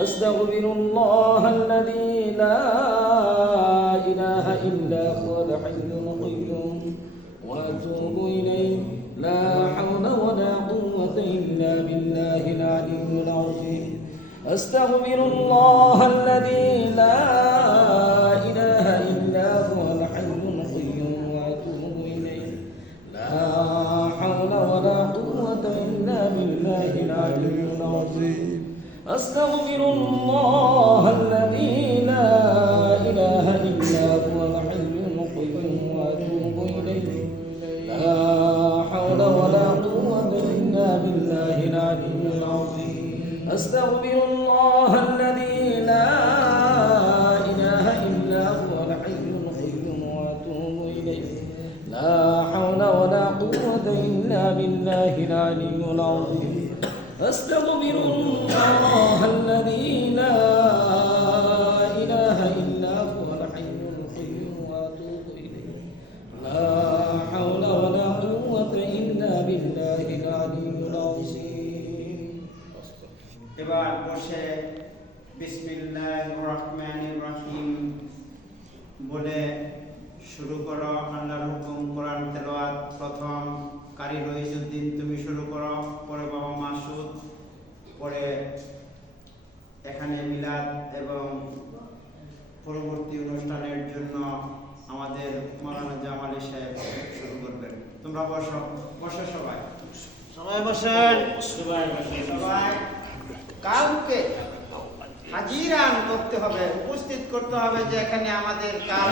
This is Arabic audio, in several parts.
أستغفر الله الذي لا إله إلا هو الحي القيوم وأتوب إليه لا حول ولا قوة إلا بالله العلي العظيم أستغفر الله الذي لا إله إلا هو الحي القيوم وأتوب إليه لا حول ولا قوة إلا بالله العلي العظيم أستغفر الله الذي لا إله إلا هو الحي القيوم وأتوب إليه لا حول ولا قوة إلا بالله العلي العظيم أستغفر الله الذي لا إله إلا هو الحي القيوم وأتوب إليه لا حول ولا قوة إلا بالله العلي العظيم أستغفر الله الذي لا إله إلا هو الحي القيوم وأتوب إليه لا حول ولا قوة إلا بالله العلي العظيم এবার বসে বিসমিল্লাহির রহমানির রহিম বলে শুরু করো। আল্লাহর হুকুম কোরআন তেলাওয়াত। প্রথম কারি রইজউদ্দিন তুমি শুরু করো, পরে বাবা মাসুদ, পরে এখানে মিলাদ এবং পরবর্তী অনুষ্ঠানের জন্য আমাদের মাওলানা জামালি সাহেব শুরু করবেন। তোমরা বসো, বসো সবাই, সবাই বসেন, সবাই কাউকে হাজিরান করতে হবে, উপস্থিত করতে হবে যে এখানে আমাদের কাল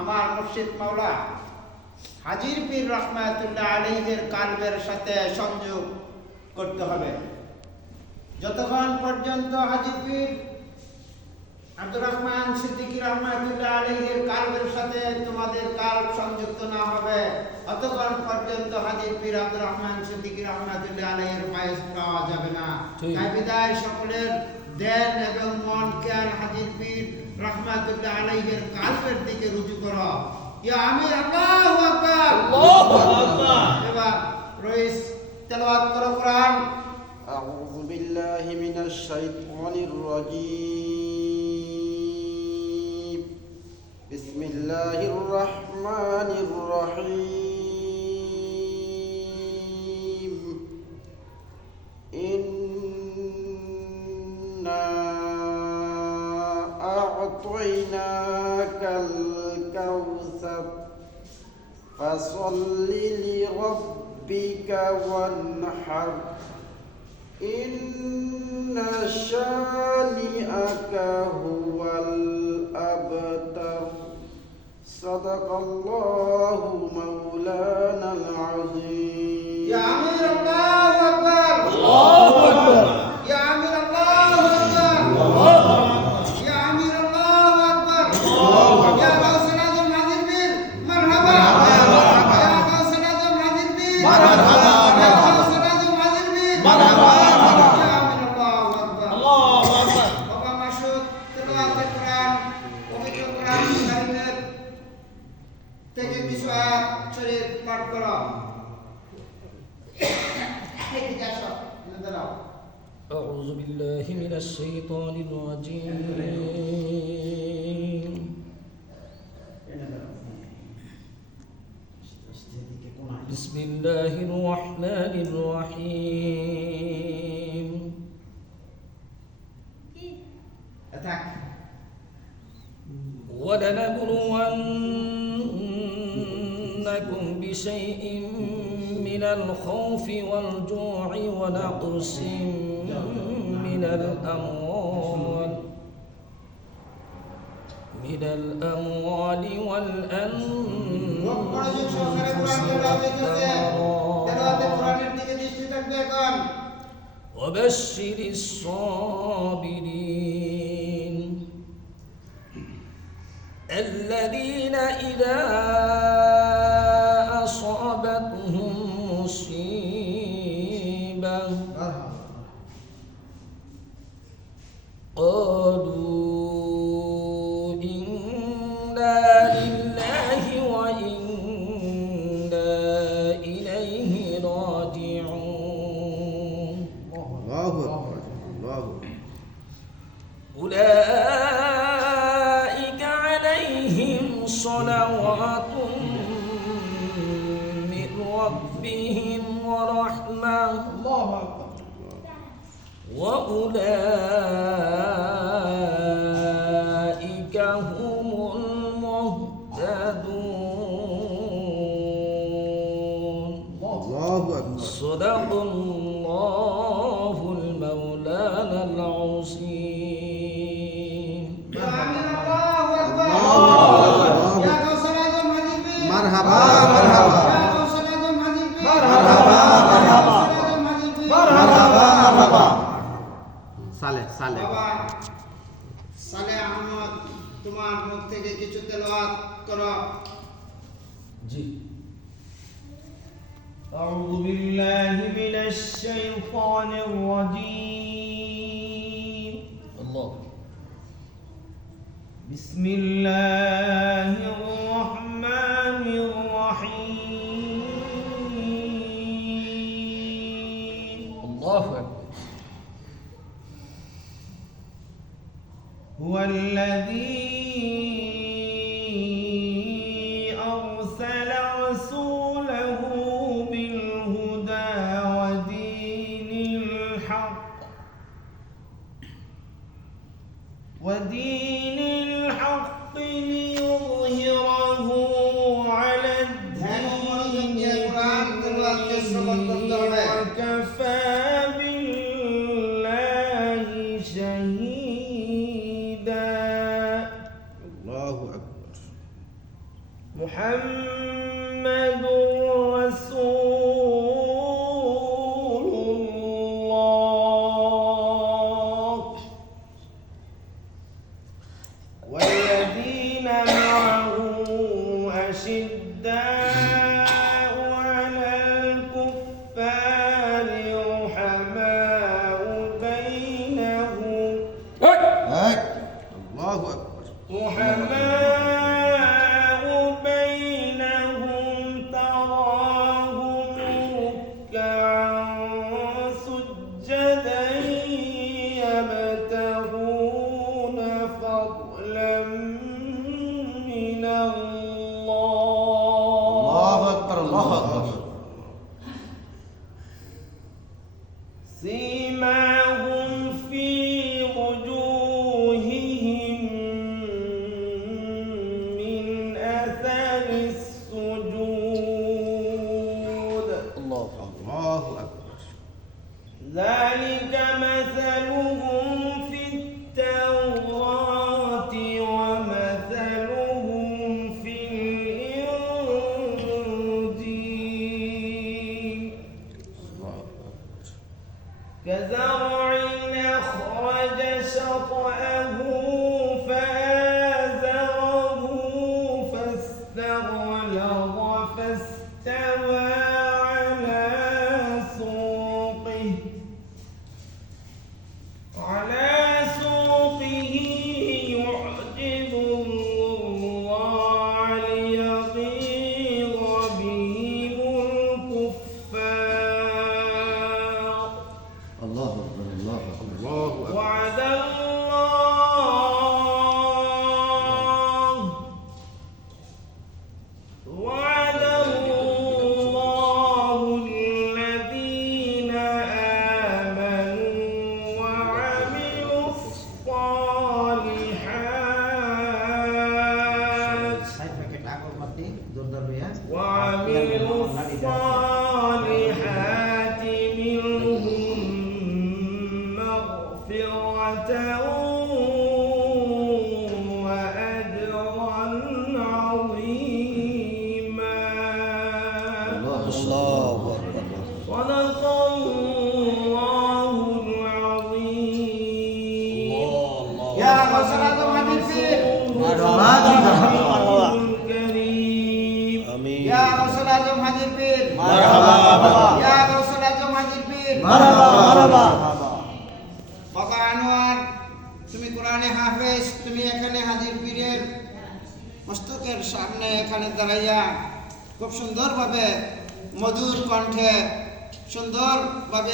আমার মুর্শিদ মাওলা হাজির পীর রহমাতুল্লাহ আলাইহির কালবের সাথে সংযোগ করতে হবে। যতক্ষণ পর্যন্ত হাজির পীর আব্দুর রহমান সিদ্দিকী রহমাতুল্লাহ আলাইহির কালবের সাথে তোমাদের কালব সংযুক্ত না হবে, ততক্ষণ পর্যন্ত হাজির পীর আব্দুর রহমান সিদ্দিকী রহমাতুল্লাহ আলাইহির ফায়েজ পাওয়া যাবে না। তাই বিদায় সকলের দেন এবং মনকে আর হাজির পীর রহমাতুল্লাহ আলাইহির কালবের দিকে রুজু করো। ইয়া আমির আল্লাহু আকবার, আল্লাহু আকবার। এবার রইস তেলাওয়াত করো কোরআন। আউযু বিল্লাহি মিনাশ শাইতানির রাজীম। বিসমিল্লাহির রহমানির রহিম। ইন্না আ'তাইনাকাল কাউসার ফাসাল্লি লিরাব্বিকা ওয়ানহার ইন্না শানিআকা হুয়াল আবতার। সাদাকাল্লাহু মাওলানাল আযীম। ইয়া আমির আল্লাহু আকবার, আল্লাহু আকবার। ইয়া আমির আল্লাহু আকবার, আল্লাহু আকবার। ইয়া আমির আল্লাহু আকবার, আল্লাহু আকবার। ইয়া গাউসুল আজম হাজির পীর মারহাবা, মারহাবা। ইয়া গাউসুল আজম হাজির পীর মারহাবা, ইয়া গাউসুল আজম হাজির পীর মারহাবা, মারহাবা। ইয়া আমির আল্লাহু আকবার, আল্লাহু আকবার। বাবা মাসুদ তেলাওয়াতে কোরআন, পবিত্র কোরআন কারীমের থেকে কিছু আয়াত শরীফ পাঠ করো। أعوذ بالله من الشيطان الرجيم بسم الله الرحمن الرحيم ولنبلونكم بشيء من الخوف والجوع ونقص من الأموال والأنفس والثمرات وبشر الصابرين الذين إذا أصابتهم مصيبة قالوا إنا لله وإنا إليه راجعون. الله أكبر. الله أولئك عليهم صلوات من ربهم ورحمة الله أكبر وأولئك هم المهتدون الله أكبر صدق الله المولانا العظيم আমিন আল্লাহু আকবার আল্লাহু ইয়া গাউসুল আজম হাজির পীর মারহাবা মারহাবা ইয়া গাউসুল আজম হাজির পীর মারহাবা মারহাবা মারহাবা মারহাবা সালে বাবা সালেহ আহমদ তোমার মুখ থেকে কিছু তেলাওয়াত করো জি أعوذ بالله من الشيطان الرجيم الله بسم الله الرحمن الرحيم الله أكبر هو الذي أرسل رسوله بالهدى ودين الحق ليظهره على الدين وكفى بالله شهيدا الله أكبر محمد رسول الله والذين معه أشداء على الكفار رحماء بينهم الله أكبر رحماء بينهم تراهم ركعا سجدا يبتغون فضلا من الله أكبر الله أكبر سيماهم في وجوههم من أثر السجود الله الله أكبر ذلك مثلهم في التوراة ومثلهم في الإنجيل كزرع أخرج شطأه فآزره فاستغلظ فاستوى على سوقه يعجب الزراع ليغيظ بهم الكفار الله أكبر الله أكبر الله أكبر وعد الله الذين آمنوا وعملوا الصالحات منهم مغفرة وأجرا عظيما الله أكبر صدق الله العظيم يا غوث العظم حبيب পীর الكريم يا غوث العظم হাজির পীর يا غوث العظم হাজির পীর বাবা আনোয়ার তুমি কোরআনে হাফেজ তুমি এখানে হাজির পীরের মস্তকের সামনে এখানে দাঁড়াইয়া খুব সুন্দরভাবে মধুর কণ্ঠে সুন্দরভাবে